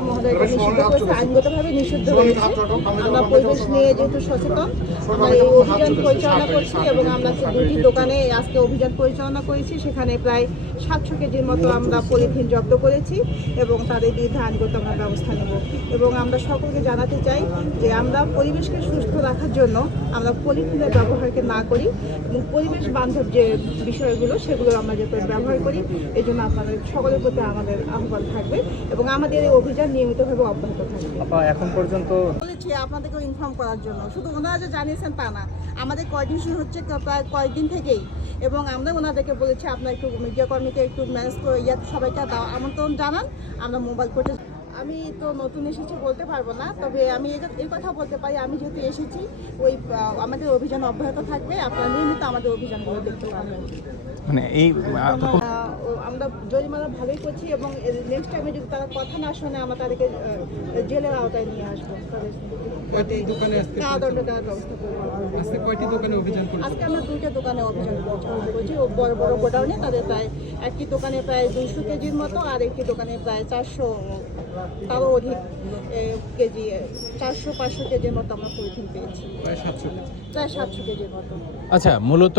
উপদেষ্টা মহোদয় এটা নিষিদ্ধ করেছে আইনগতভাবে নিষিদ্ধ হয়েছে। আমরা পরিবেশ নিয়ে যেহেতু সচেতন আমরা এই অভিযান পরিচালনা করছি এবং আমরা দুটি দোকানে আজকে অভিযান পরিচালনা করেছি সেখানে প্রায় সাতশো কেজির মতো আমরা পলিথিন জব্দ করেছি এবং তাদের বিরুদ্ধে আইনগত আমরা ব্যবস্থা নেব। এবং আমরা সকলকে জানাতে চাই যে আমরা পরিবেশকে সুস্থ রাখার জন্য আমরা পলিথিনের ব্যবহারকে না করি পরিবেশ বান্ধব যে বিষয়গুলো সেগুলো আমরা যাতে ব্যবহার করি এই জন্য আপনাদের সকলের প্রতি আমাদের আহ্বান থাকবে। এবং আমাদের এই অভিযান নিয়মিতভাবে অব্যাহত থাকবে এখন পর্যন্ত বলেছি আপনাদেরকে ইনফর্ম করার জন্য। শুধু ওনারা যে জানিয়েছেন তা না আমাদের কোঅর্ডিনেশন হচ্ছে প্রায় কয়েকদিন থেকেই। এবং আমরা ওনাদেরকে বলেছি আপনার একটু মিডিয়া কর্মীকে একটু ম্যানেজ করে ইয়া সবাইকে দাও। আমন্ত্রণ জানান আমরা মোবাইল করতে আমি তো নতুন এসেছি বলতে পারব না তবে আমি এই- এই কথা বলতে পারি আমি যেহেতু এসেছি ওই আমাদের অভিযান অব্যাহত থাকবে। আপনারা নিয়মিত আমাদের অভিযানগুলো দেখতে পারবেন। মানে এই আমরা জরিমানা ভালোই করছি এবং নেক্সট টাইমে যদি তারা কথা না শোনে আমরা তাদেরকে জেলের আওতায় নিয়ে আসব। কয়টি দোকানে আজকে কারাদণ্ড দেওয়ার ব্যবস্থা করব আজকে কয়টি দোকানে অভিযান আজকে আমরা দুইটা দোকানে অভিযান করছি বড় বড় গোডাউনে তাদের প্রায় একটি দোকানে প্রায় দুইশো কেজির মতো আর একটি দোকানে প্রায় চারশো তারও অধিক কেজি চারশো পাঁচশো কেজির মতো আমরা পলিথিন পেয়েছি। প্রায় সাতশো প্রায় সাতশো কেজির মতো। আচ্ছা মূলত